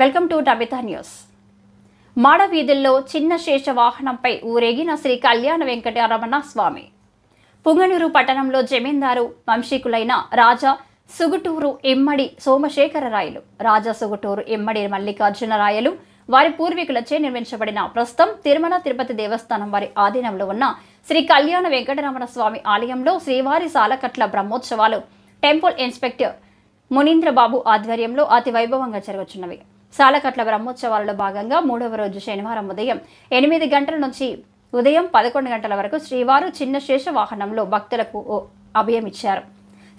Welcome to Tabitha news. మాడ వీధుల్లో చిన్న శేష వాహనంపై ఊరేగిన శ్రీ కళ్యాణ వెంకటరమణ స్వామి. పుంగనూరు పట్టణంలో జమీందారు వంశీకులైన రాజా సుగుటూరు ఇమ్మడి సోమశేఖరరాయలు, రాజా సుగుటూరు ఇమ్మడి మల్లికార్జునరాయలు వారి పూర్వీకులచే నిర్మించబడిన ప్రస్తుతం తిరుమల తిరుపతి దేవస్థానం వారి ఆధీనంలో ఉన్న శ్రీ కళ్యాణ వెంకటరమణ స్వామి ఆలయంలో శ్రీవారి సాలకట్ల బ్రహ్మోత్సవాలు టెంపుల్ ఇన్స్పెక్టర్ మునీంద్రబాబు ఆధ్వర్యంలో అతి వైభవంగా జరుగుతున్నవి. సాలకట్ల బ్రహ్మోత్సవాలలో భాగంగా 3వ రోజు శనివారం ఉదయం 8 గంటల నుంచి ఉదయం 11 గంటల వరకు శ్రీవారు చిన్న శేష వాహనంలో భక్తులకు అభయమిచ్చారు.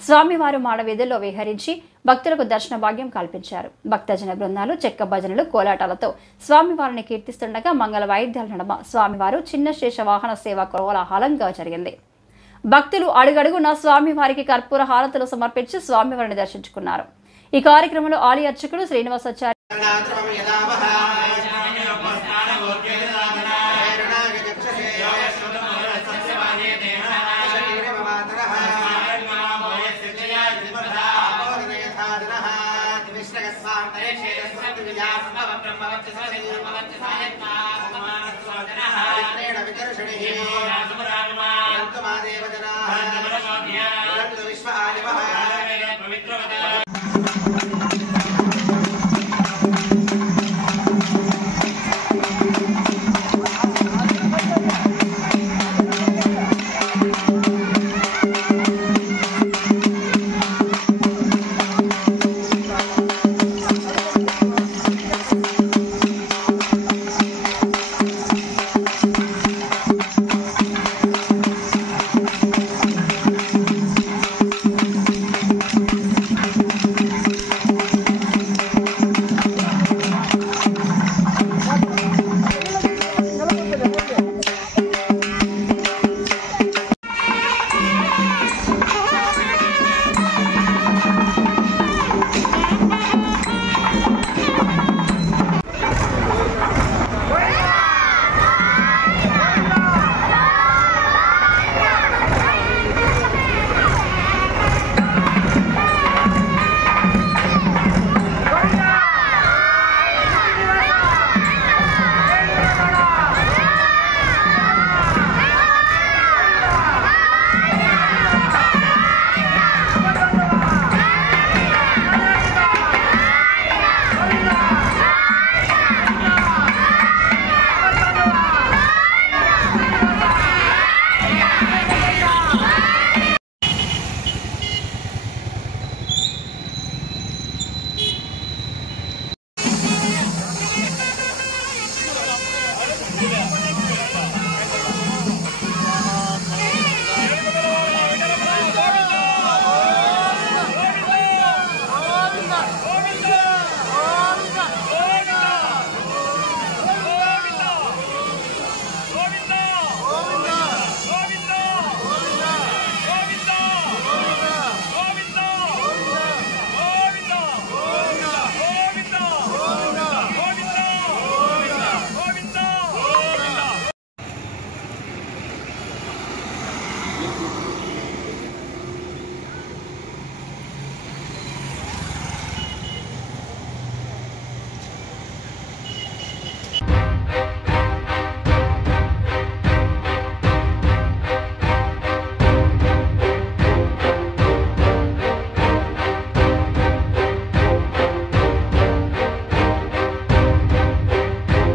స్వామివారు మాడవీధుల్లో విహరించి భక్తులకు దర్శన భాగ్యం కల్పించారు. భక్తజన బృందాలు చెక్క భజనలు కోలాటాలతో స్వామివారిని కీర్తిస్తుండగా మంగళ వాయిద్యాల నడుమ స్వామివారు చిన్న శేష వాహన సేవ కోలాహలంగా జరిగింది. భక్తులు అడుగడుగున స్వామివారికి కర్పూర హారతులు సమర్పించి స్వామివారిని దర్శించుకున్నారు. ఈ కార్యక్రమంలో ఆలయ అర్చకుడు శ్రీనివాసాచార్య